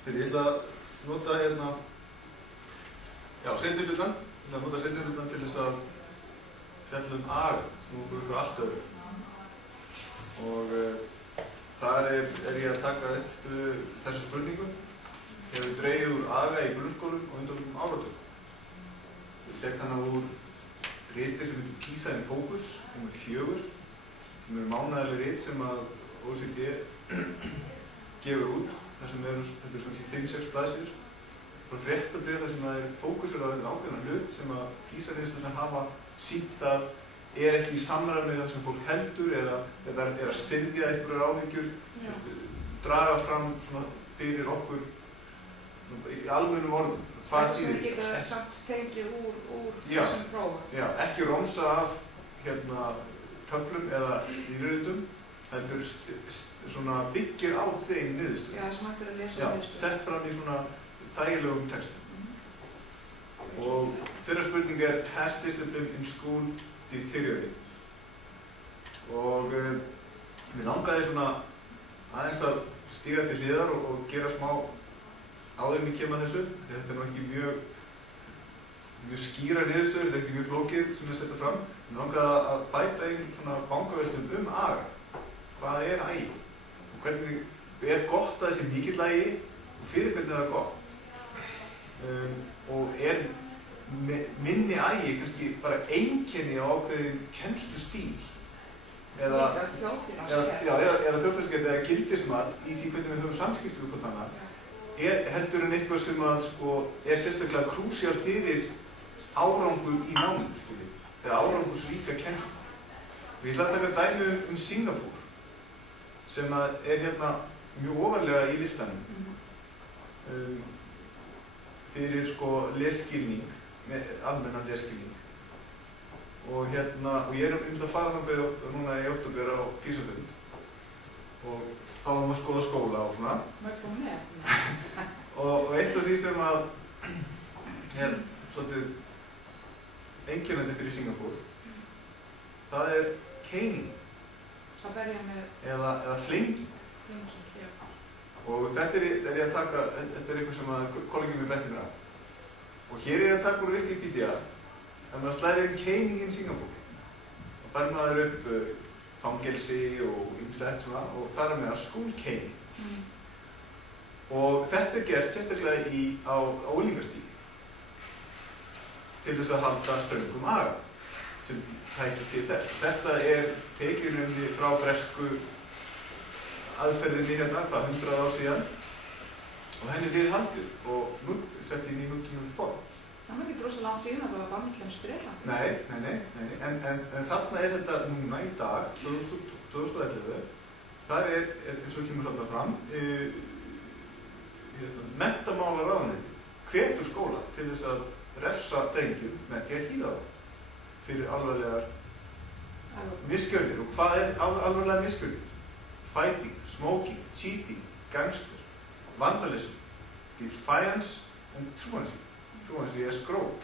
Ég ætla að nota hérna, já, seinni hlutann. Ég ætla að nota seinni hlutann til þess að fjalla aga, snúa fyrir ykkur allt öðru. Og þar ég að taka upp þessa spurningu. Hefur dregið úr aga í grunnskólum og undanförnum áratugum. Ég tek hana úr riti sem heitir PISA in Focus, nr. 4, sem mánaðarleg rit sem að OECD gefur út. Það sem þetta svona 5-6 blaðsíður. Frá fréttabréf þar sem það fókusur á þetta ákveðna hlut sem að PISA-niðurstöðurnar hafa sýnt að ekki í samræmi með það sem fólk heldur eða að styðja einhverjar áhyggjur, draga fram svona fyrir okkur í almennum orðum. Það sem við getum samt fengið úr þessum prófa. Já, ekki romsa af töflum eða nýrritum, heldur svona byggir á þeim niðurstöðum. Já, sem hægt að lesa niðurstöðum. Sett fram í svona þægilegum textum. Og þeirra spurning has discipline in school deteriorated? Og mér langaði svona aðeins að stíga til hliðar og gera smá áður en ég kem að þessu. Þetta nú ekki mjög skýra niðurstöður, þetta ekki mjög flókið sem ég setja fram. Mér langaði að bæta einn svona vangaveltum aga. Hvað agi? Og hvernig gott að þessi mikill agi og fyrir hvernig það gott? Og minni agi kannski bara einkenni á ákveðin kennslustíl? Eða þjóðfélagsgerð eða gildismat í því hvernig við höfum samskipti við hvort annað. Heldur en eitthvað sem að sérstaklega krúsíal fyrir árangur í náminu, eða árangursríka kennslu. Ég ætla að taka dæmi Singapúr, sem hérna mjög ofarlega í listanum fyrir lesskilning, almennan lesskilning. Og ég að fara þangað núna í október á PISA-fund og þá varum að skoða skóla og svona. Og eitt af því sem svolítið einkennandi fyrir Singapúr, það caning. Það verja með... Eða flenging. Flenging, já. Og þetta ég að taka, þetta eitthvað sem kolleginn mér bætti mér af. Og hér ég að taka úr Wikipedia, að maður slæði caning in Singapúr. Og þar maður upp fangelsi og ýmislegt svona, og þar með school caning. Og þetta gert sérstaklega á unglingastígi til þess að halda ströngum aga sem tækir til þess. Þetta tekið rauninni frá bresku aðferðinni hérna, 100 ár síðan og henni viðhaldið og sett inn í nútímum form. Það var ekki rosa langt síðan að það var bannklæm Bretlandi. Nei, en þarna þetta núna í dag, 2011, þar eins og kemur þarna fram, menntamálaráðuneytið hvetur skóla til þess að refsa drengjum með því að hýða þá fyrir alvarlegar misgjörðir. Og hvað alvarlegar misgjörðir? Fighting, smoking, cheating, gangster, vandalism, defiance and truancy. Truancy skróp.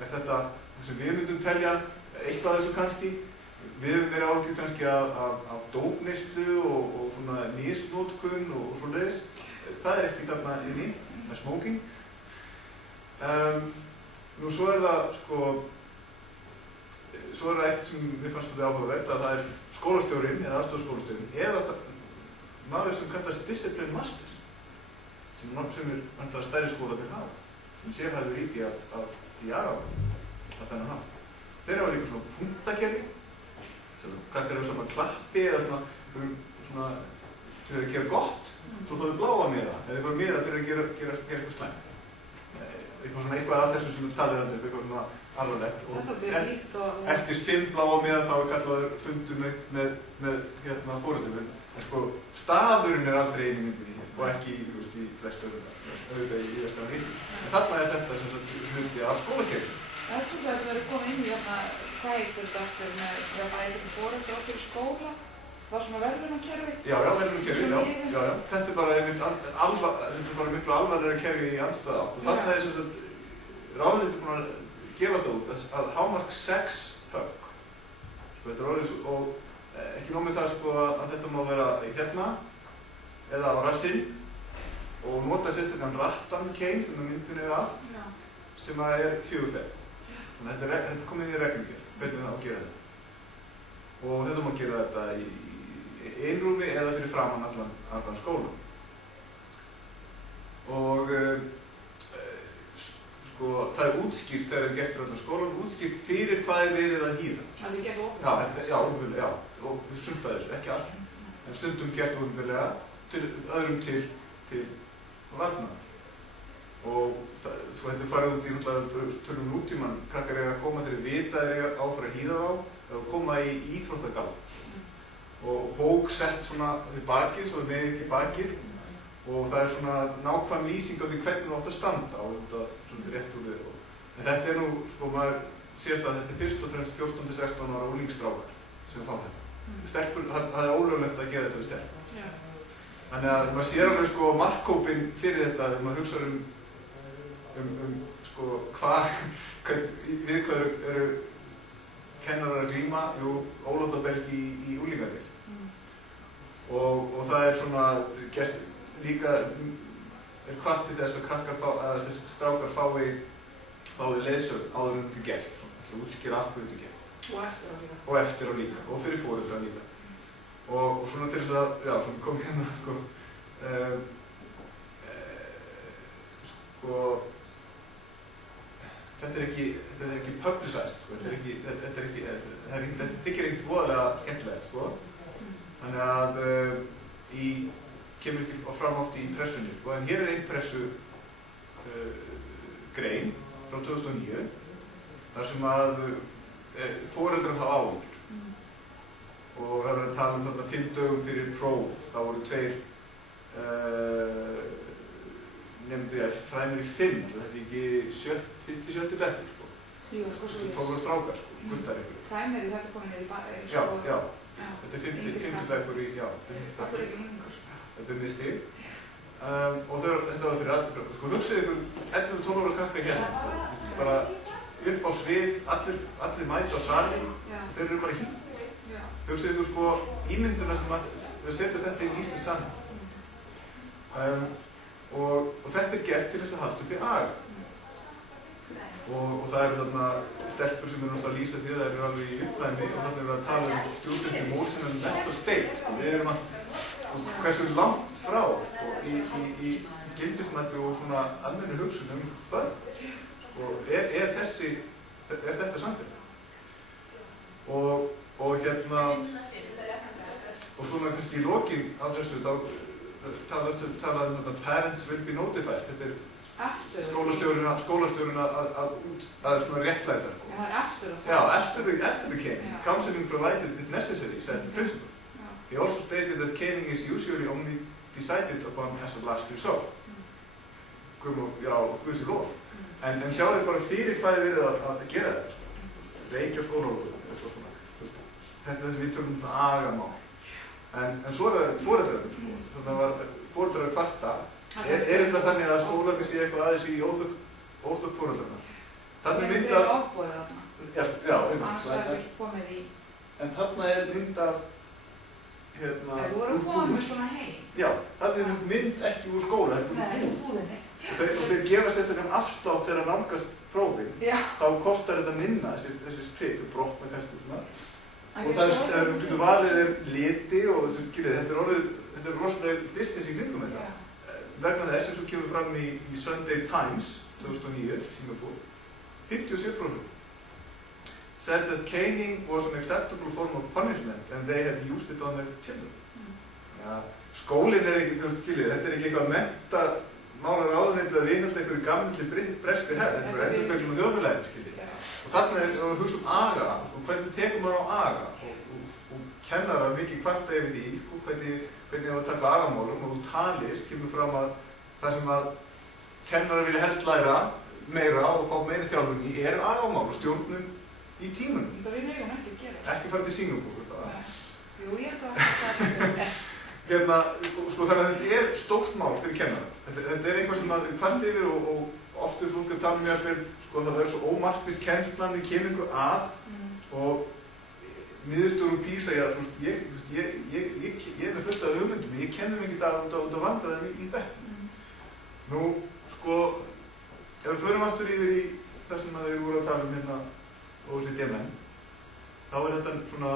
Þetta sem við myndum telja eitthvað af þessu kannski. Við höfum verið áhyggjur kannski af dópneyslu og svona misnotkun og svoleiðis. Það ekki þarna inni, það smoking. Nú svo það eitt sem mér fannst þetta áhugavert að það skólastjórinn eða aðstoðarskólastjórinn eða maður sem kallast discipline master sem vantar stærri skóla til hafa sem sérhæfður í því að jaga þennan hafa. Þeir hafa líka svona punktakerfi sem krakkar eru saman klappi eða svona sem þeir gera gott, svo fá þau bláa miða eða eitthvað miða fyrir að gera eitthvað slæmt. Eitthvað af þessu sem við talið þarna upp, eitthvað svona alvarlegt. Og eftir 5 bláa miða þá kallaður fundur með foreldrum. En staðurinn aldrei einu myndinni hér og ekki í flestu auðvitað í vestan ríkjum. En þarna þetta sem hluti af skólakerfi. Það svolítið að það verið komið inn í hvað heitir þetta aftur með að það eitthvað foreldra fyrir skóla? Það svona verðlaunakerfi? Já, verðlaunakerfi, já. Þetta bara miklu alvarlegri kerfi í andstæða átt. Og þarna sem sagt ráðuneytið búin að gefa það út að hámark 6 högg. Þetta orðið og ekki nóg með það að þetta má vera hérna eða á rassinn og nota sérstaklega rattan kein sem myndin af, sem er 4 fet. Þannig að þetta er komið inn í reglugerð, hvernig það á að gera þetta. Og þetta má gera þetta í einrúmi eða fyrir framan allan skólan. Og sko, það er útskýrt þegar það er gert fyrir allan skólan, útskýrt fyrir hvað er verið að hýða. Það er gert opinberlega? Já, opinberlega, já. Og við sumt að þessu, ekki allt. En stundum gert opinberlega, öðrum til varnar. Og svo þetta er farið út í náttúrulega tölum nútíman, krakkar eiga að koma þegar vita þeir eiga áfara að hýða þá, eða koma í íþróttagalla. Og bók sett svona við bakið, svo með ekki bakið, og það er svona nákvæm lýsing á því hvernig þú átt að standa og þetta svona rétt úr við. En þetta er nú, sko, maður sér það að þetta er fyrst og fremst 14-16 ára unglingsstrákar sem fá þetta. Stelpur, það er ólöglegt að gera þetta við stelpur. Þannig að maður sér alveg sko markhópinn fyrir þetta þegar maður hugsa sko við hvað eru kennarar að glíma, jú, ólátabelgi í unglingadeild. Og það er svona gert líka hvatt til þess að krakkar að þessi strákar fái leiðsögn áður en þetta er gert, svona, til að útskýra af hverju þetta er gert. Og eftir á líka, og fyrir foreldra líka. Og svona til þess að, já, svona kom hérna, sko, þetta er ekki publicized, sko, þetta þykir ekkert voðalega skemmtilegt, sko. Þannig að kemur ekki fram oft í pressunni, sko, en hér er einn pressu grein frá 2009, þar sem að foreldrar hafa áhyggjur. Og það var að tala um þarna 5 dögum fyrir próf, þá voru 2 nefndu ég fræmur í 5, þetta er ekki 50-70 bekkur, sko. Jú, sko svo ég. Þetta tókur strákar, sko, guttar ykkur. Fræmur, þetta komið niður í sko. Já. Þetta er 50 bekkur í, já. Þetta er ekki unglingar. Þetta er misti. Og þetta var fyrir allir, sko, hugsið ykkur 11-12 ára krakka hérna. Bara upp á svið, allir mæta á salin, þeir eru bara hín. Hugsið ykkur sko ímynduna sem við setjum þetta í Íslands saman. Og þetta er gert til þess að halda upp í aga. Og það eru þarna stelpur sem eru náttúrulega að lýsa því að það eru alveg í upplæmi og þarna eru að tala um student emotion and mental state. Við erum að hversu langt frá í gildismætti og svona almennu hugsun börn. Er þetta samfélag? Og hérna, og svona kannski í lokin á þessu, þá talaðum við að parents will be notified. Þetta er skólastjórinn að svona réttlæta. Það er aftur að Já, after the caning. Counseling provided if necessary, said the principal. He also stated that caning is usually only decided upon as a last resort. Já, guðs í lof. En sjáðu bara fyrir hvað er verið að gera þetta. Reykja skólalóðum. Þetta er það sem við tökum svona agamál. En svo er það foreldrar, þannig að foreldrar kvarta. Er þetta þannig að skólarnir sé eitthvað aðeins í óþökk foreldrarna? Þannig mynd af... Það er ofbóðið þarna. Já, annars er það ekki komið í... En þarna er mynd af... Það voru komið svona heim. Já, þarna er mynd ekki úr skóla, þetta er úr búðinni. Og þeir gefa sérstaklega afslátt þegar að nálgast prófin. Þá kostar þetta minna, þessi sprit og brott með kannski svona. Og það getur valið liti og þetta er rosalega business í kringum þetta. Vegna þess, eins og kemur fram í Sunday Times 2009, Singapore, 57% said that caning was an acceptable form of punishment and they had used it on their children. Skólinn er ekki, þetta er ekki eitthvað menntamálar ráðuneytið að viðhalda einhverju gamli breskri hefð, þetta er endurspeglun á þjóðfélaginu, Og þarna er að hugsa aga, og hvernig tekur maður á aga, og kennarar mikið kvarta yfir því, hvernig það taka agamálum, og þú talist, kemur fram að það sem að kennarar vilja helst læra meira og fá meira þjálfun í agamál og stjórnum í tímunum. Það við megum ekki að gera. Ekki fara til Singapore, Jú, ég held að það er. Þannig að þetta er stórt mál fyrir kennarar. Þetta er eitthvað sem maður kvarta yfir og oft er fólk að tala um mér sko það verður svo ómarkviss kennslan við kynningu að og niðurstöður PISA, ég er með fullt af hugmyndum, ég kennum ekki það út að vanda þeim í bekk. Nú, sko, ef við förum aftur yfir í það sem við vorum að tala hérna OECD-menn, þá þetta svona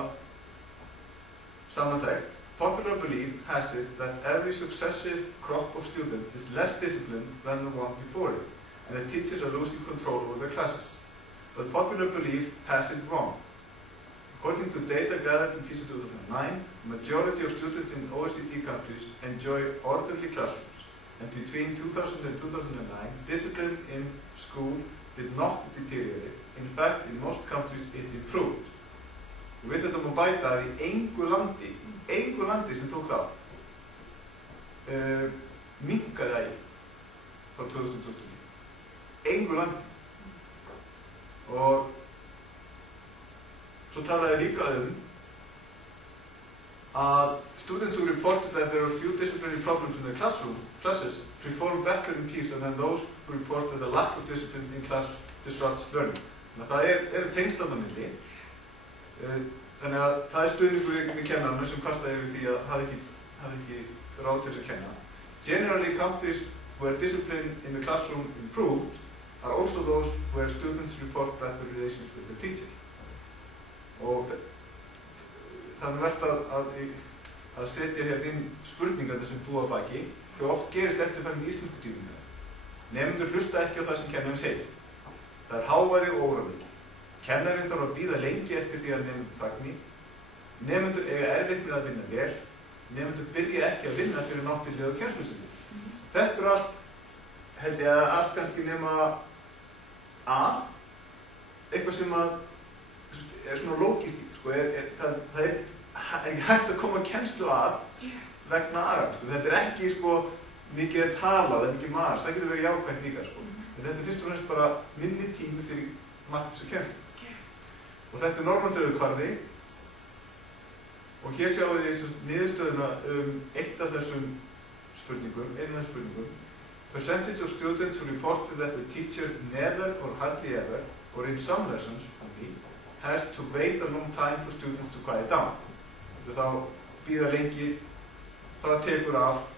samantekt. Popular belief has it that every successive crop of students is less disciplined than the one before it, and that teachers are losing control over their classes. But popular belief has it wrong. According to data gathered in PISA 2009, the majority of students in OECD countries enjoy orderly classrooms, and between 2000 and 2009, discipline in school did not deteriorate. In fact, in most countries it improved. Við þetta má bæta að í engu landi sem tók það minnkaði ægi frá 2009. Engu landi. Og svo talaði ég líka að students who reported that there were few disciplinary problems in their classes perform better in PISA than those who reported that a lack of discipline in class disrupts learning. Þannig að það eru tengsl þarna á milli. Þannig að það stuðningur við kennarana sem kvartaði yfir því að hafa ekki ráð til þess að kenna. Generally, countries where discipline in the classroom improved are also those where students report better relations with their teacher. Og það verðt að setja hérna inn spurningar sem búa að baki, hve oft gerist eftirfærandi í íslensku tímum. Nemendur hlusta ekki á það sem kennarinn segir. Það er hávæði og óraveiki. Kennarinn þarf að bíða lengi eftir því að nemendur þagni. Nemendur eiga erfitt með að vinna vel. Nemendur byrja ekki að vinna fyrir náttúrulega og kennslustöðu. Þetta allt, held ég að allt kannski nema eitthvað sem svona lógistík. Sko, það er ekki hægt að koma kennslu vegna sko. Þetta ekki sko, mikið að tala, það mikið maður. Það getur verið jákvætt líka. Sko. Þetta fyrst og fremst bara minni tími fyrir markvissa kennslu. Og þetta normandauðukvarði. Og hér sjáum við niðurstöðuna eitt af þessum spurningum, einu af þessum spurningum. Percentage of students who reported that the teacher never or hardly ever, or in some lessons only, has to wait a long time for students to quiet down. Þá bíða lengi, það tekur af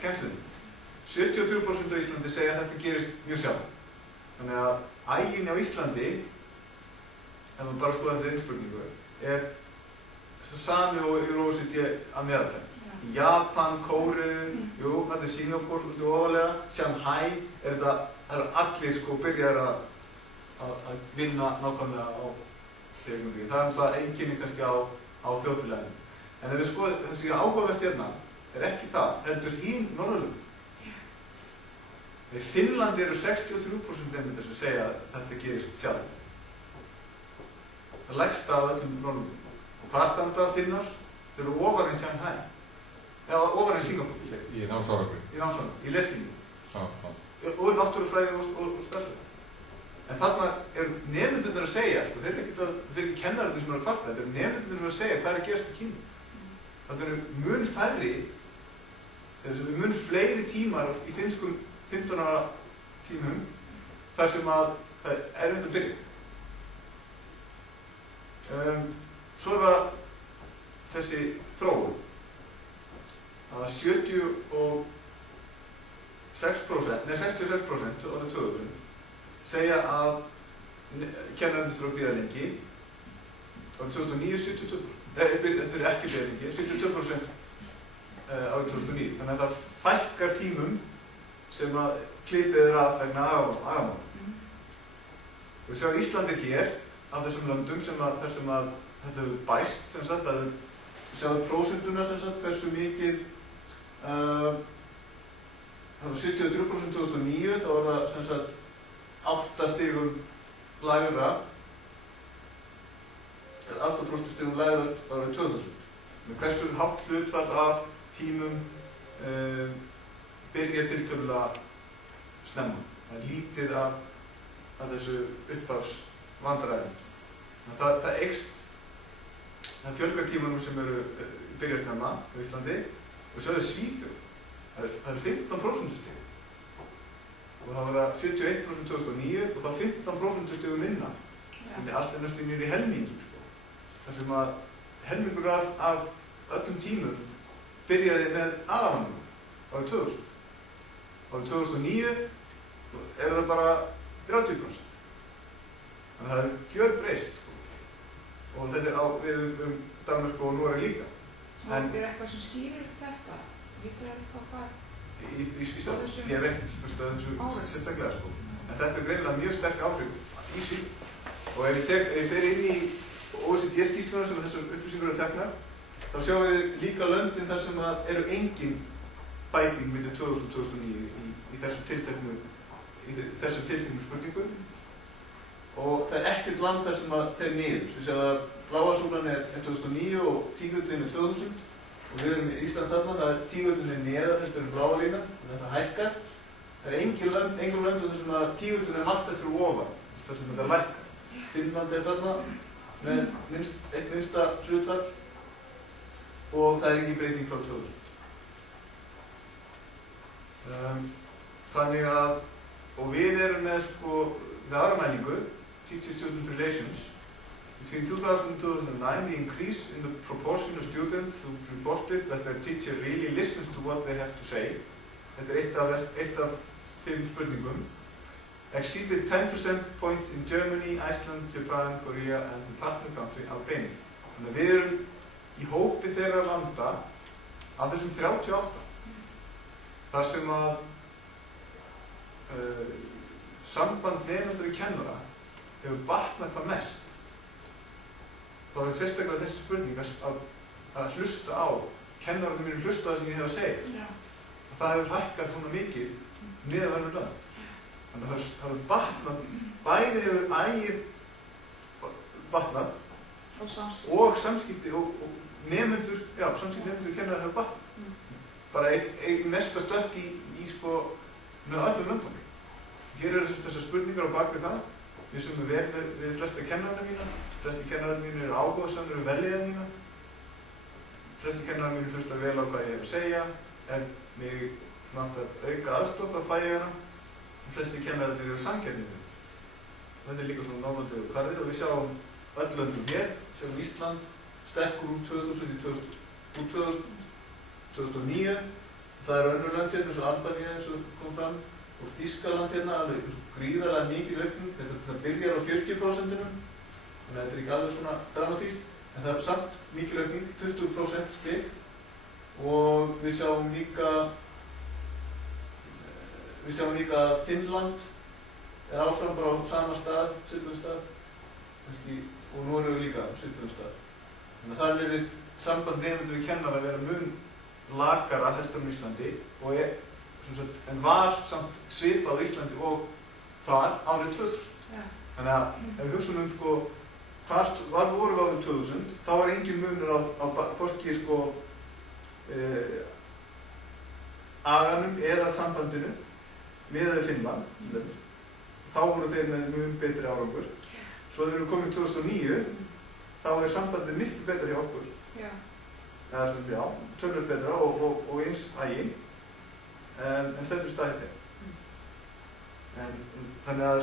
kennslunni. 73% á Íslandi segja að þetta gerist mjög sjálf. Þannig að ægin á Íslandi, ef maður bara skoða þetta innspurningu, sami og í OECD að meðaltæmi. Í Japan, Kóreu, þetta er Singapore, svolítið ofalega, Shanghai, það eru allir sko byrjar að vinna nákvæmlega á teknologi. Það það einkenni kannski á þjóðfélaginu. En ef við skoðum, þessi áhugavert hérna ekki það, heldur hinn Norðurlöndin. Í Finnlandi eru 63% nemendur sem segja að þetta gerist sjálf. Það lægsta af öllum Norðurlöndum. Og hvað standa Finnar? Þeir eru ofar en Shanghai. Eða ofar en Singapore. Í námsárangri. Í námsárangri, í lesningu. Já. Og náttúrufræði og stærlega. En þarna nemendurnir að segja, sko, þeir eru ekki kennararnir sem eru að kvarta, þetta eru nemendurnir að segja hvað er að gerast í Kína. Það eru mun færri, mun fleiri tímar í finnskum 15 ára tímum þar sem að það er erfitt að byrja. Svo er það þessi þróun að 66% árið 2000 segja að kennararnir þurfa að bíða lengi. Árið 2009 72%, þeir eru ekki bíða lengi, 72% árið 2009. Þannig að það fækkar tímum sem að klipið af vegna agamála. Við sjáum Íslandi hér af þessum löndum þessum að þetta hefur bæst, sem sagt, við sjáum prósentuna sem sagt, hversu mikið það var 73% 2009, þá var það sem sagt 8 stigum lægra, 8% stigum lægra árið 2000. Hversu hátt hlutfall af tímum byrja tiltölulega snemma. Það er lítið af þessu upphafsvandræðum. Það eykst, það fjölgar tímanum sem eru byrja snemma á Íslandi og svo er það Svíþjóð. Það eru 15% stig. Og það var það 71% 2009 og þá 15% stigum innan. Þannig allt er næstum í helmingi. Það sem að helmingur af öllum tímum byrjaði með aðalmannum árið 2000. Árið 2009 eru það bara 30%. Þannig að það er gjörbreyst, sko. Og þetta á við Danmörku og Noreg líka. En er eitthvað sem skýrir þetta? Vitið þið eitthvað hvað? Í Svíþjóð? Ég hef ekkert spurt að þessu sérstaklega, sko. En þetta er greinilega mjög sterk áhrif í Svíþjóð. Og ef ég fer inn í OECD-skýrsluna sem þessar upplýsingar eru teknar, þá sjáum við líka löndin þar sem eru engin bæting milli 2000 og 2009 í þessum tilteknu spurningum. Og það er ekkert land þar sem þeir niður. Við séum að bláa súlan er 2009 og tígullin er 2000. Og við erum í Ísland þarna, það er tígullin er neðar, þetta er bláa lína, þannig að það hækkar. Það er engin lönd þar sem tígullin er margt eftir ofan, þar sem þetta lækkar. Finnland er þarna með eitt minnsta hlutfall og það er engin breyting frá 2000. Þannig að, og við erum með aðra mælingu, Teacher-Student Relations. Between 2000 and 2009, the increase in the proportion of students who reported that their teacher really listens to what they have to say, þetta er eitt af 5 spurningum, exceeded 10% points in Germany, Iceland, Japan, Korea and the partner country, Albania. Þannig að við erum í hópi þeirra landa af þessum 38. Þar sem að samband nemendur við kennara hefur batnað hvað mest. Þá er sérstaklega þessi spurning að hlusta á, kennararnir mínir hlusta á það sem ég hef að segja. Og það hefur hækkað svona mikið miðað önnur lönd. Þannig að það hefur batnað, bæði hefur ægir batnað og samskipti og nemendur, samskipti nemendur og kennarar hefur batnað. Bara einn mesta stökk í með öllum löndum. Hér eru þessar spurningar á bak við það. Við sumum vel við flesta kennararna mína. Flesti kennararna mínu eru áhugasamir vellíðan mína. Flesti kennararna mínu hlusta vel á hvað ég hef að segja. En mig vantar auka aðstoð, þá fæ ég hana. Flesti kennararnir eru samkeppnir. Þetta er líka svona normandu kvarðið og við sjáum öll löndum hér, sem Ísland stekkur úr 2000 í 2009. Það eru önnur lönd hérna eins og Albanía eins og kom fram og Þýskaland hérna alveg gríðarlega mikil aukning. Það byrjar á 40%, þannig að þetta er ekki alveg svona dramatískt, en það er samt mikil aukning, 20% stig. Og við sjáum líka að Finnland er áfram bara á sama stað, svipuðum stað, og Noregur líka á svipuðum stað. Þannig að það virðist samband nemendur við kennara að vera mun lakara heldur á Íslandi og en var samt svipað á Íslandi og þar árið 2000. Þannig að ef við hugsaum hvar vorum við árið 2000, þá var engin munur á hvorki aganum eða sambandinu miðað við Finnland. Þá voru þeir með mjög betri árangur. Svo þegar við komum í 2009, þá er sambandið miklu betra hjá okkur. Eða tölvöld betra og eins ægin. En þetta er staðið þeim. Þannig að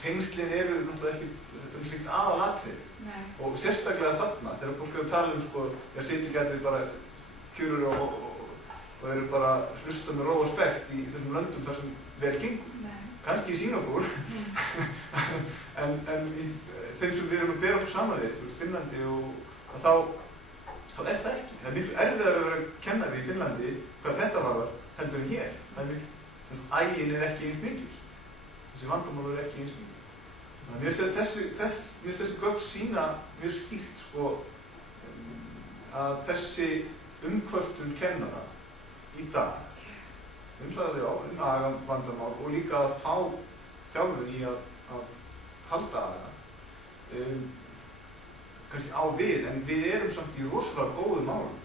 tengslin eru náttúrulega ekki, þetta er slikt aðalatrið. Og sérstaklega þarna, þegar fólk er að tala þegar sittingættir bara kjurur og eru bara hlusta með ró og spekt í þessum löndum þar sem vel gengur. Kannski í Singapúr, en í þeim sem við erum að bera okkur saman við, Finnlandi og þá er það ekki. Það er miklu erfiðar að vera kennari í Finnlandi hvað þetta varðar heldur en hér. Ægin er ekki eins mikil. Þessi vandamál er ekki eins mikil. Mér finnst þessi gögn sýna mjög skýrt að þessi umkvörtun kennara í dag aga vandamál og líka að fá þjálfun í að halda aga kannski á við, en við erum samt í rosalega góðum málum.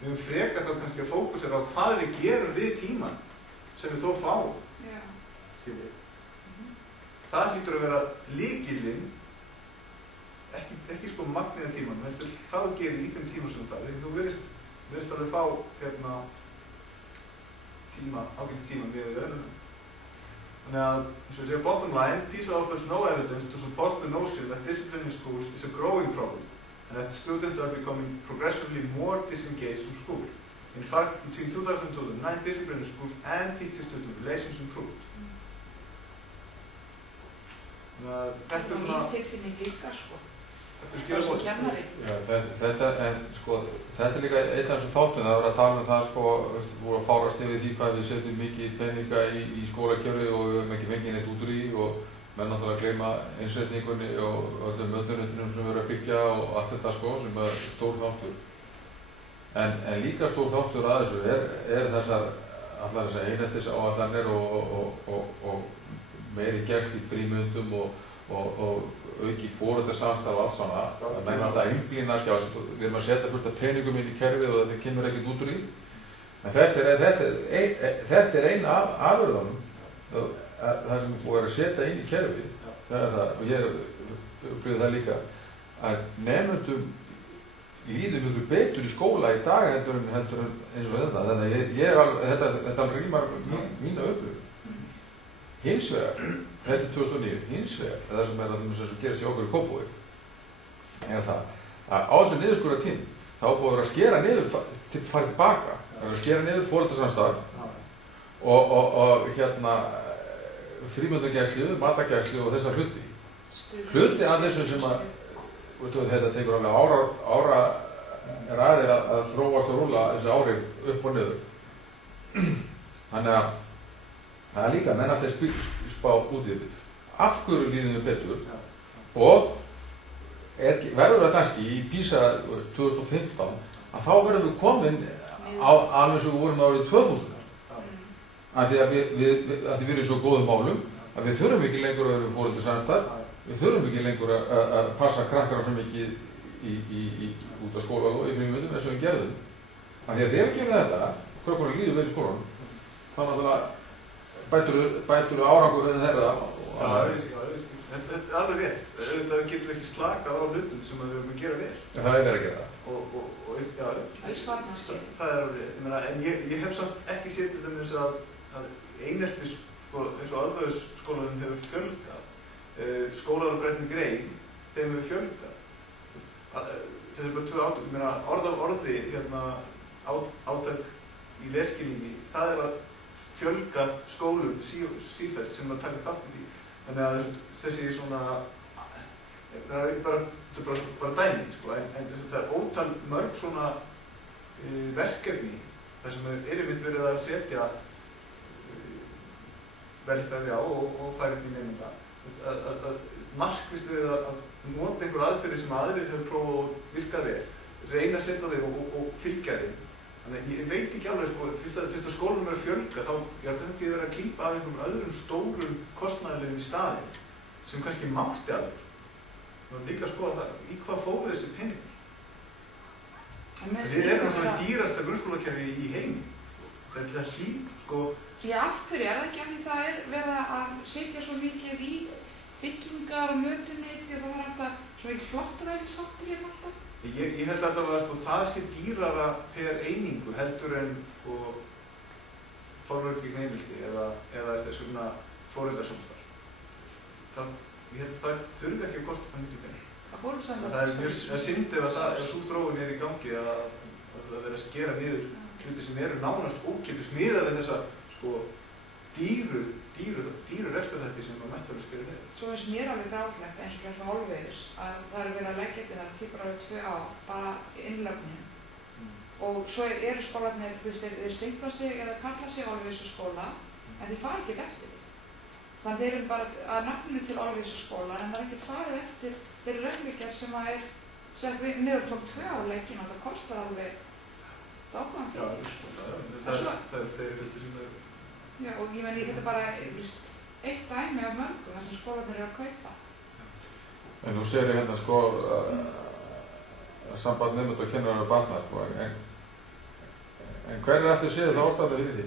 Við höfum frekar þá kannski að fókusera á hvað við gerum við tímann sem við þó fáum. Það hlýtur að vera lykillinn, ekki magniða tímann, heldur hvað þú gerir í þeim tíma sem það. Þú virðist alveg fá ágætis tíma með öðrum. Þannig að, eins og ég segja, bottom line, PISA offers no evidence to support the notion that discipline in schools is a growing problem and that students are becoming progressively more disengaged from school. In fact, between 2000 and 2009, discipline in schools and teacher-student relations improved. Þetta er svona mín tilfinning líka, sko. Þetta er kennari. Já, þetta líka einn af þessum þáttum, það var að tala það, sko, voru að fárast yfir því hvað við setjum mikið peninga í skólakerfið og við höfum ekki fengið neitt út úr því og menn náttúrulega að gleyma einsetningunni og öllum mötunum sem við erum að byggja og allt þetta, sko, sem er stór þáttur. En líka stór þáttur að þessu allar þessar eineltisáætlanir og meiri gert í frímundum og auki foreldrasamstarf og allt svona, að menn alltaf einblína við erum að setja fullt af peningum inn í kerfið og þetta kemur ekkert út úr því. En þetta er eina af afurðunum, það sem búið að setja inn í kerfið, það er það, og ég upplifði það líka, að nemendum líður mjög betur í skóla í dag heldur en eins og þetta, þannig að þetta rýmar mína upplifun. Hins vegar, þetta er 2009, hins vegar, það sem alltaf sem gerist í okkur í Kópavogi, er það að á þessum niðurskurða tím þá búið að vera að skera niður, farið tilbaka, að skera niður foreldrasamstarf og frímundagæslu, matagæslu og þessar hluti. Hluti af þessu sem að, þetta tekur alveg áraðir að þróast og rúlla þessi áhrif upp og niður. Þannig að það er líka menn að þeir spá út í þetta. Af hverju líðum við betur og verður það kannski í PISA 2015 að þá verðum við komin alveg sem við vorum árið 2000. Af því við erum svo góðum málum að við þurfum ekki lengur að vera foreldrasamstarf, við þurfum ekki lengur að passa krakkar svo mikið út af skóla og í frímundum eins og við gerðum. Af því að þegar við gerum þetta, krökkunum líður vel í skólanum, þá náttúrulega bætur árangur við þeirra. Þetta er alveg rétt. Auðvitað getum við ekki slakað á hlutum sem við erum að gera vel. Það er verið að gera það. Það er alveg rétt. En ég hef samt ekki séð til dæmis að eineltis, eins og alvöðusskólanum hefur fjölgað. Skólar og breytni grein, þeim hefur fjölgað. Þetta er bara tvö átök. Orð af orði, átak í lesskilningi, það er að fjölga skólum sífellt sem að taka þátt í því. Þannig að þessi svona, það er bara dæmi, sko, en þetta er ótal mörg svona verkefni þar sem einmitt verið að setja velferði á og færi í nemenda. Að markvisst verið að nota einhver aðferði sem aðrir hefur prófað og virkað vel, reyna að setja þeim og fylgja þeim. Þannig að ég veit ekki alveg, sko, fyrst að skólum er að fjölga, þá kannski verið að klípa af einhverjum öðrum stórum kostnaðarlegum í staðinn sem kannski mátti alveg. Þá er líka að skoða það, í hvað fóru þessi peningur? Við erum svona dýrasta grunnskólakerfi í heimi. Þetta er hlýtt, sko. Því af hverju er það ekki af því það er verið að setja svo mikið í byggingar og mötuneyti og það var alltaf svo mikið flottur að sáttur hérna alltaf? Ég held alltaf að það sé dýrara per einingu heldur en forvörgin einelti eða þessu svona foreldrasamstarf. Ég held að það þurfi ekki að kosta það mikið pening. Það er mjög synd ef sú þróun er í gangi að vera að skera niður hluti sem eru nánast ókeypis miðað við þessa dýru rekstrarþætti sem mætti alveg skera niður. Svo finnst mér alveg grátlegt eins og fyrir Álfeys að það eru verið að leggja til það típar árið 2 ár bara innlögnin. Og svo eru skólarnir, þeir stimpla sig eða kalla sig Álfeysaskóla en þeir fara ekkert eftir því. Þannig þeir eru bara að nafninu til Álfeysaskóla en það er ekkert farið eftir þeirri reglugerð sem að er sett niður tók 2 ár leggin og það kostar alveg dákvæmt. Já, það er fleiri hluti sem það eru. Já, og ég meni, þetta er bara eitt dæmi af mörgu þar sem skólarnir eru að kaupa. En nú segir ég hérna, sko, að samband nemenda og kennarar og barna, sko, en hver er eftir séð það ástæða fyrir því?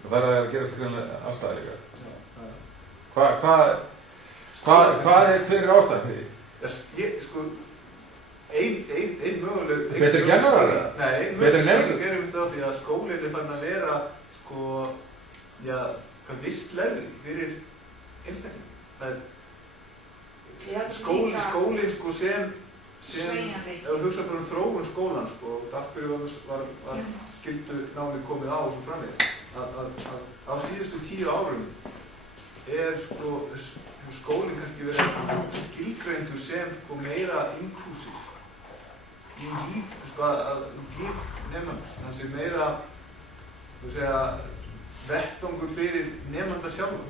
Og það er að gerast greinlega allstæða líka. Hver er ástæða fyrir því? Sko, ein möguleg... Betri kennarar eða? Nei, ein möguleg gerum við það því að skólinn er farin að vera, sko, vistlegri fyrir einstakling. Það er skólinn, sko, sem sveigjanleiki. Ef þú hugsa bara þróun skólan, sko, af hverju var skyldunámið komið á og svo framvegis, að á síðustu 10 árum sko, skólinn kannski verið skilgreindur sem sko, meira inklusív í líf, sko, líf nemandans. Það sé meira, vettvangur fyrir nemanda sjálfur.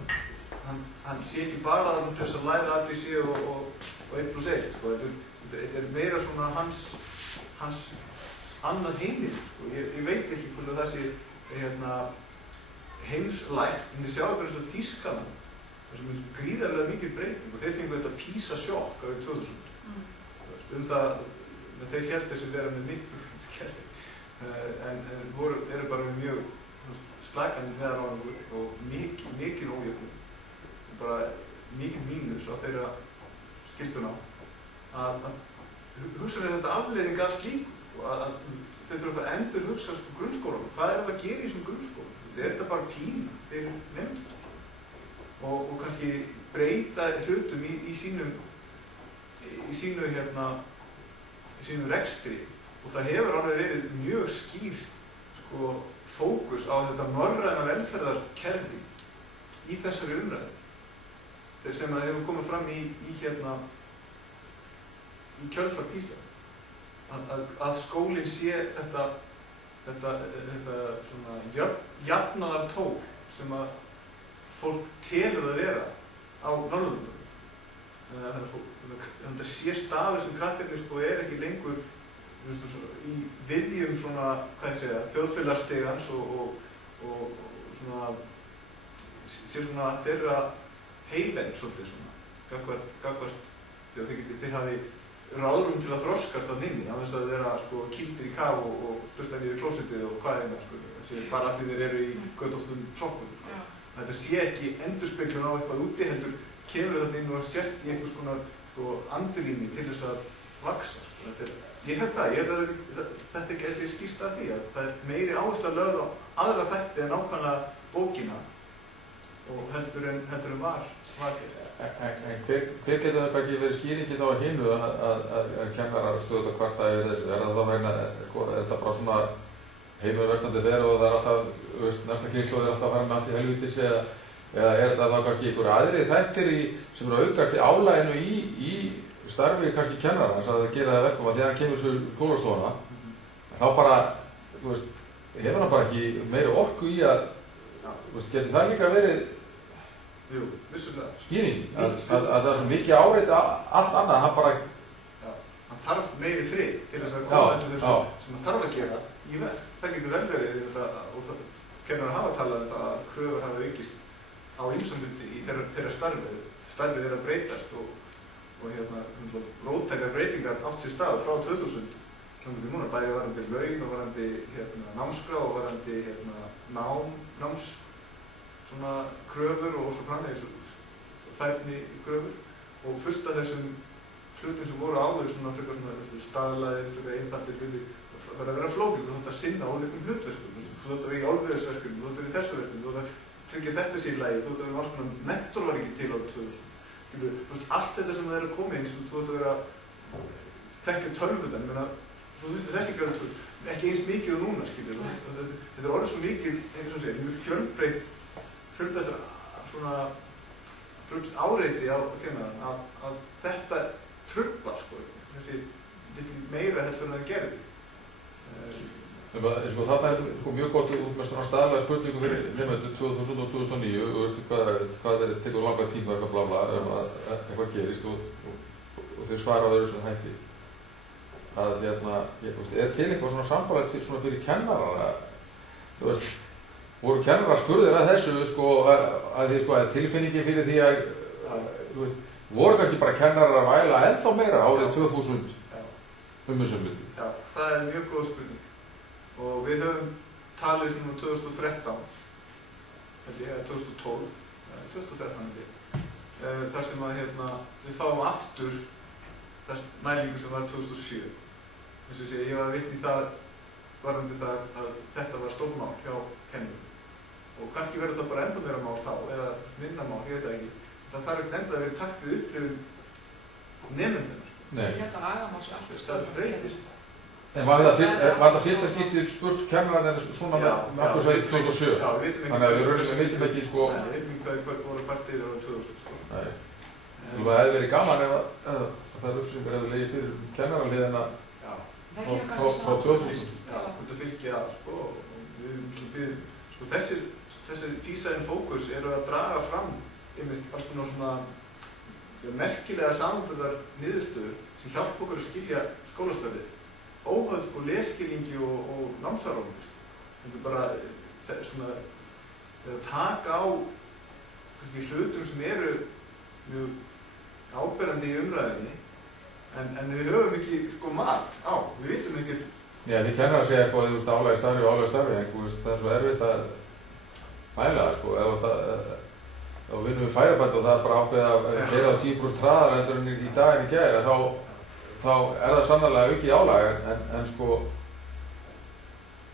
Hann sé ekki bara til þess að læra allir séu og 1+1, sko. Þetta meira svona hans annað heimil, sko. Ég veit ekki hvernig það sé heimslægt, en ég sjá bara eins og Þýskaland, það sem gríðarlega mikil breyting og þeir fengu þetta PISA-sjokk árið 2000. Það, þeir héldu þessi vera með miklu kerfi, en eru bara með mjög slakandi meðalárangur og mikil ójöfnur og bara mikil mínus á þeirra skylduná að hugsa við þetta afleiðing af slíku og að þau þurfa að endur hugsa sko grunnskólanum. Hvað það að gera í þessum grunnskólum? Þetta bara pína fyrir nefndur og kannski breyta hlutum í sínu rekstri og það hefur alveg verið mjög skýr sko fókus á þetta norræna velferðarkerfi í þessari umræðu. Þeir sem að hefur komið fram í kjölfar PISA. Að skólinn sé þetta svona jafnaðartól sem að fólk telur að vera á Norðurlöndunum. Þannig að sé staður sem krakkarnir sko ekki lengur í viðjum svona, þjóðfélagsstigans og svona sé svona þeirra heiðvenn svolítið svona gagvart þeir hafi ráðrum til að þroskast að nynni á þess að vera sko kýldir í kaf og sturta niður í klósettið og hvað sko, bara af því þeir eru í götóttum sokkum sko. Þetta sé ekki endurspeglun á eitthvað úti heldur kemur þetta inn og sért í einhvers konar sko andrými til þess að vaksa sko. Ég held að þetta geti skýrt af því að það meiri áhersla lögð á aðra þætti en nákvæmlega bókina og heldur en var hér. En hver getur það ekki verið skýringin á hinu að kennarar stöðugt að kvarta yfir þessu? Er það þá vegna, er þetta bara svona heimurverstandi þeirra og það er alltaf, næsta kynslóð er alltaf að fara með allt í helvítis eða er þetta þá kannski einhverju aðri þættir sem eru að aukast í álaginu í starfi kannski kennarans að það gera það verkum að þegar hann kemur svo í skólastofuna þá bara, hefur hann bara ekki meiri orku í að, getur það líka verið Jú, vissulega. Skýring, að það er svo mikið áreiti allt annað, hann bara... Já, hann þarf meiri frið til þess að koma þessu sem hann þarf að gera í verð. Það getur vel verið og það kennar að hafa talað um það að kröfur hafa aukist á ýmsum hluti í þeirra starfið. Starfið er að breytast og róttækar breytingar átt sér stað frá 2000. Þannig núna bæði varandi laun og varandi námskrá og varandi náms svona kröfur og svo framvegis færni kröfur og fullt af þessum hlutum sem voru áður svona frekar svona staðlaðir, frekar einfaldir hluti það var að vera flókið, þú þátt að sinna ólíkum hlutverkum, þú þátt að vera í álveðisverkum, þú þátt að vera í þessu verkum, þú þátt að tryggja þetta sér í lagi, þú þátt að vera alls konar mentor var ekki til árið 2000. Allt þetta sem það er að koma eins og þú þátt að vera þekkja tölvutan, þessi ekki eins mikið og núna, þetta er orðið svo mikið, eins og segir, mjög fjölbreytt svona áreiti á kennarann að þetta truflar sko, þessi meira heldur en það gerði. Þarna er mjög gott út með svona staðlega spurningu fyrir nefnendur 2000 og 2009 og veistu hvað þeir tekur langa tíma eitthvað bla eitthvað gerist og þeir svara á öðru svona hætti. Að er til eitthvað svona sambarlegt fyrir kennarana, þú veist, voru kennarar spurðir að þessu sko að tilfinningi fyrir því að voru kannski bara kennarar að væla ennþá meira árið 2000 þessum hluti? Já, það er mjög góð spurning og við höfum talið um 2013 eða 2012 þar sem að við fáum aftur þess mælingu sem var 2007 eins og ég segi, ég var vitni það varðandi það að þetta var stórmál hjá kennurum og kannski verður það bara ennþá meira mál þá eða minna mál, ég veit það ekki. Það þarf ekki enda að vera í takt við upplifun nemendunum. Nei. Ég held að agamál sé alltaf Það breytist. En var það fyrsta skiptið spurt kennararnir svona með okkur sem 2007? Já, við vitum ekki. Þannig að við vitum ekki sko... Nei, við vitum ekki hvað voru partir árið 2000 sko. Nei. Það hefði verið gaman ef það upplýsingar hefði legið fyrir kennararliðina frá 2000. Já, þetta fylgja sko. Sko þessi PISA in Focus eru að draga fram einmitt alls konar svona merkilega samanburðar niðurstöður sem hjálpa okkur að skilja skólastarfið. Óháð sko lesskilningi og námsárangri sko. Þetta er bara svona að taka á hlutum sem eru mjög áberandi í umræðinni en við höfum ekki sko mat á, við vitum ekkert. Já, þið kennar að segja eitthvað álægi starfi og álægi starfi, en það er svo erfitt að mæla það sko, ef við vinnum við færibætt og það er bara ákveðið að gera á 10% hraðar heldur en í dag en í gær, þá er það sannarlega aukið álag, en sko,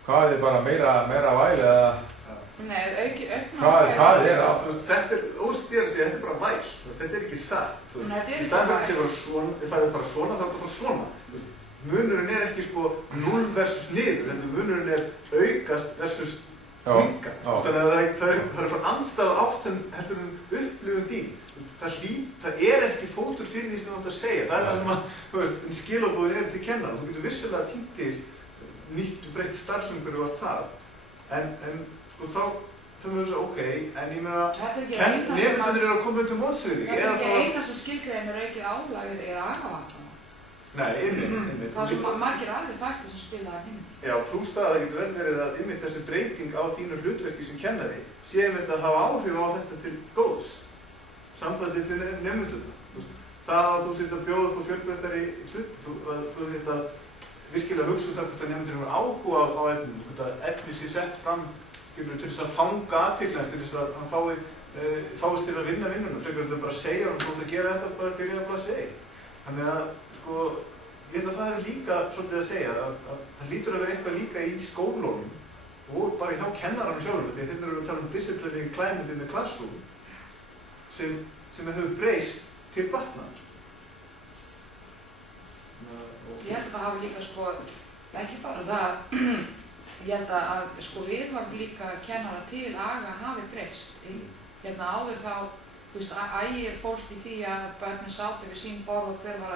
hvað er bara meira væl eða? Nei, aukið Hvað er það? Þetta er óstýr að segja, þetta er bara væl, þetta er ekki satt. Í staðan fyrir að segja við færum bara svona, þá er þetta bara svona. Munurinn er ekki sko 0 versus niður, en munurinn er aukast versus minka. Þannig að það er frá andstæða átt sem heldur upplifun þín. Það er ekki fótur fyrir því sem þú átt að segja. Það er það sem að skilaboðin eru til kennara. Þú getur vissulega tínt til nýtt og breytt starfsumhverfi og allt það. En sko þá höfum við svo ok, en ég meina nefnir eru að koma til mótsviði. Þetta er ekki eina sem skilgreinir aukið álag er agavandamál. Nei, einmitt. Það er svo margir aðrir þættir sem spila það inn. Já, plús það getur vel verið að einmitt þessi breyting á þínu hlutverki sem kennari sé einmitt að hafa áhrif á þetta til góðs. Sambandið til nemendurna. Það að þú sitt að bjóða upp á fjölbreyttari hlut, þú sitt að virkilega hugsa það hvort að nemendur hefur áhuga á efninu, hvort að efni sé sett fram til þess að fanga athygli, til þess að hann fáist til að vinna vinnuna, frekar þetta bara að segja hann þú ætla að gera þetta bara til að blassa einn. Þannig að sko, ég held að það er líka svolítið að segja að það lítur að vera eitthvað líka í skólunum og bara hjá kennaranum sjálfur, því þetta eru að tala disciplinary climate in the classroom sem hefur breyst til batnaðar. Ég held að það hafi líka sko, ekki bara það, ég held að sko viðhorf líka kennara til aga hafi breyst. Hérna áður þá, þú veist, ægir fólst í því að börnin sátu við sín borð og hver var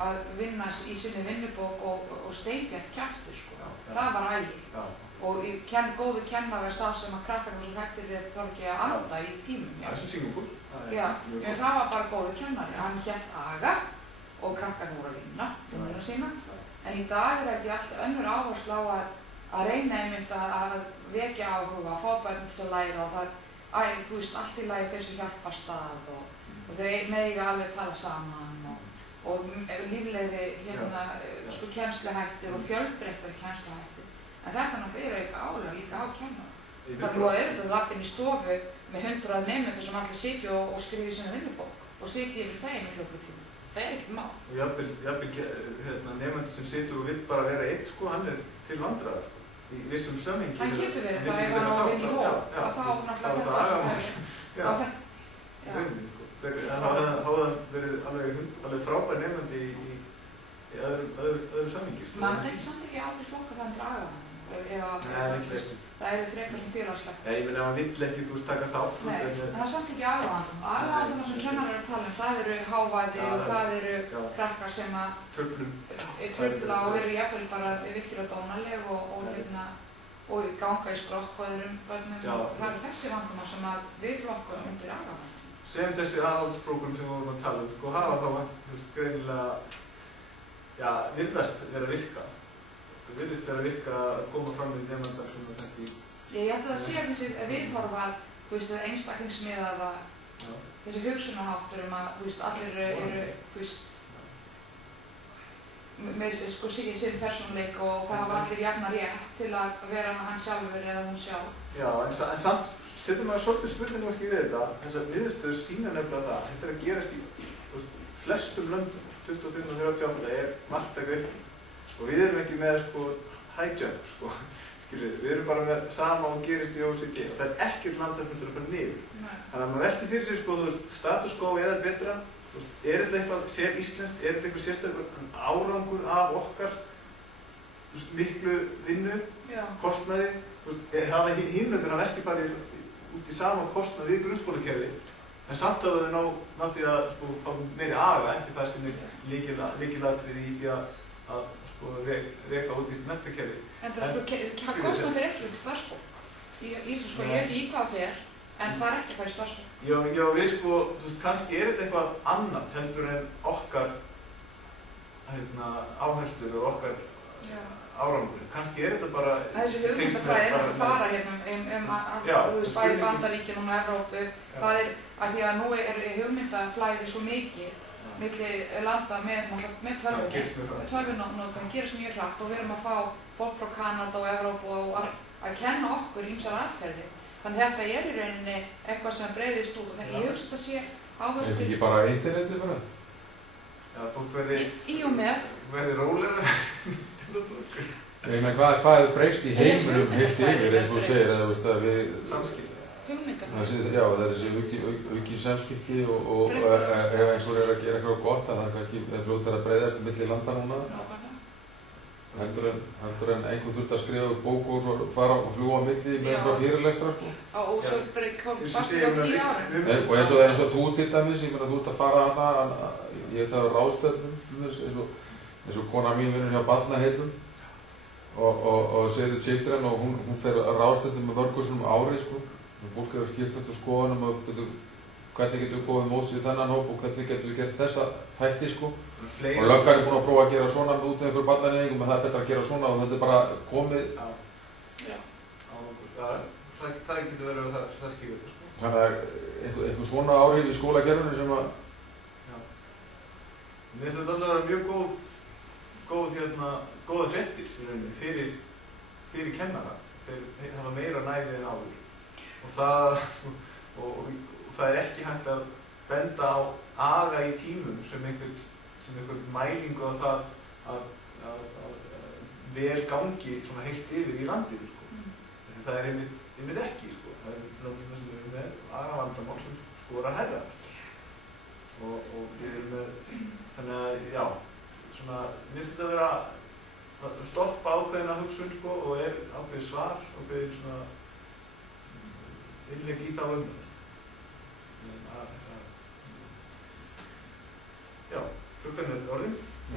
að vinna í sinni vinnubók og steikja kjaftur sko. Það var ægi. Og góðu kennari er sá sem að krakkarnir svo hættir þér þarf ekki að anda í tímum. Það er sem Singapúr. Já, en það var bara góðu kennari. Hann hélt aga og krakkarnir voru að vinna vinnuna sína. En í dag er þetta alltaf önnur áherslu á að reyna einmitt að vekja áhuga, að fá börn til að læra og það er, þú veist, allt í lagi fyrir sem hjálpastað og þau mega alveg tala saman og líflegri sko kennsluhættir og fjölbreyttari kennsluhættir. En þetta náttúrulega er auka álag líka á kennara. Það er auðvitað að lappin í stofu með 100 nemendur sem allir sitja og skrifa í sinna vinnubók og sitja yfir þeim í klukkutíma. Það er ekkert mál. Og jafnvel nemendur sem situr og vill bara vera eitt sko, hann er til vandræðar í vissum samhengi. Það getur verið það ef hann á að vinna í hóp, að þá náttúrulega Það hafði verið alveg frábær nefnandi í öðru samhengi. Man þetta samt ekki aldrei flokka það agavann. Það er frekar sem félagslegt. Ég meina ef hann vill ekki þú veist taka þátt. Nei, það er samt ekki agavann. Agavann sem kennarar eru að tala það eru hávæði og það eru krakkar sem að trufla og eru jafnvel bara virkilega dónaleg og ganga í skrokk og öðrum börnum. Það eru þessi vandamál sem að við flokkum undir agavann. Sem þessi aðhaldsprógram sem við vorum að tala sko hafa þá greinilega virðast vera að virka. Það virðist vera að virka að koma fram í nemandar sem þetta ekki... Ég held að það sé þessi viðhorfa að einstaklingsmiðaða þessi hugsunarháttur að allir eru með sinn persónuleik og það hafa allir jafna rétt til að vera hann sjálfur eða hún sjálf. Já, en samt setjum maður svolítið spurningamarki við þetta, þessar niðurstöður sýna nefnilega það. Þetta er að gerast í flestum löndum, 25 og 38 er marktaka aukning. Og við erum ekki með high jump, við erum bara með sama og gerist í OECD og það er ekkert land þess að fara niður. Þannig að maður velti fyrir sig status quo eða betra þetta eitthvað sér íslenskt, þetta eitthvað sérstaklega árangur af okkar miklu vinnu, kostnaði, hafa hinlöndin hafa ekki farið út í sama kostnað við grunnskólakerfi, en samt hafa þau ná því að fá meiri aga, ekki það sem lykilatriði í því að reka út í menntakerfi. En það kostnað fyrir ekki starfsfólk í Íslandsskóla, ég veit ekki í hvað fer, en það ekki hvað í starfsfólk. Já, við kannski þetta eitthvað annað heldur en okkar áherslur og okkar árangur. Kannski þetta bara... Þessi hugmyndafræði að fara bæði Bandaríkin og Evrópu, það að því að nú hugmyndaflæði svo mikið milli landa með tölvunótkunum gerist mjög hratt og við erum að fá fólk frá Kanada og Evrópu og að kenna okkur ýmsar aðferðir. Þannig þetta í rauninni eitthvað sem breiðist út og þannig ég hugsa þetta sé áherslu... Þetta ekki bara internetið bara? Já, fólk verði rólega. Ég meina hvað breyst í heiminum heilt yfir eins og þú segir að við... Samskipti. Hugmyndar. Já, það er þessi aukin samskipti og ef einhver að gera eitthvað gott að það kannski fljótar að breyðast milli landa núna. Heldur en einhvern þurft að skrifa bók og svo fara og fljúa á milli með eitthvað fyrirlestra sko. Og svo bastur á 10 ára. Og eins og þú til dæmis, ég meina þú ert að fara hana, ég veit að ráðstefnum eins og kona mín vinnur hjá Barnaheillum og Save the Children og hún fer að ráðstefnum með mörgum ári sko. Fólk að skiptast á skoðunum og hvernig getum við komið móts við þennan hóp og hvernig getum við gert þessa þætti sko. Og löggan búin að prófa að gera svona út með einhverjum barnaneigum og það betra að gera svona og þetta bara komið. Það getur verið að það skilur sko. Þannig að einhver svona áhrif í skólakerfinu sem að... Mér finnst þetta alltaf að vera mjög góða fréttir í rauninni fyrir kennara. Þeir hafa meira næði en áður. Og það ekki hægt að benda á aga í tímum sem einhver mælingu á það að vel gangi svona heilt yfir í landinu sko. Það einmitt ekki sko. Það löndum sem við erum með agavandamál sem skora herra. Og við erum með, þannig að já, svona, mér finnst þetta að vera að stoppa ákveðina hugsun sko og ákveðið svar, ákveðið svona innlegg í þá Já, klukkan orðin.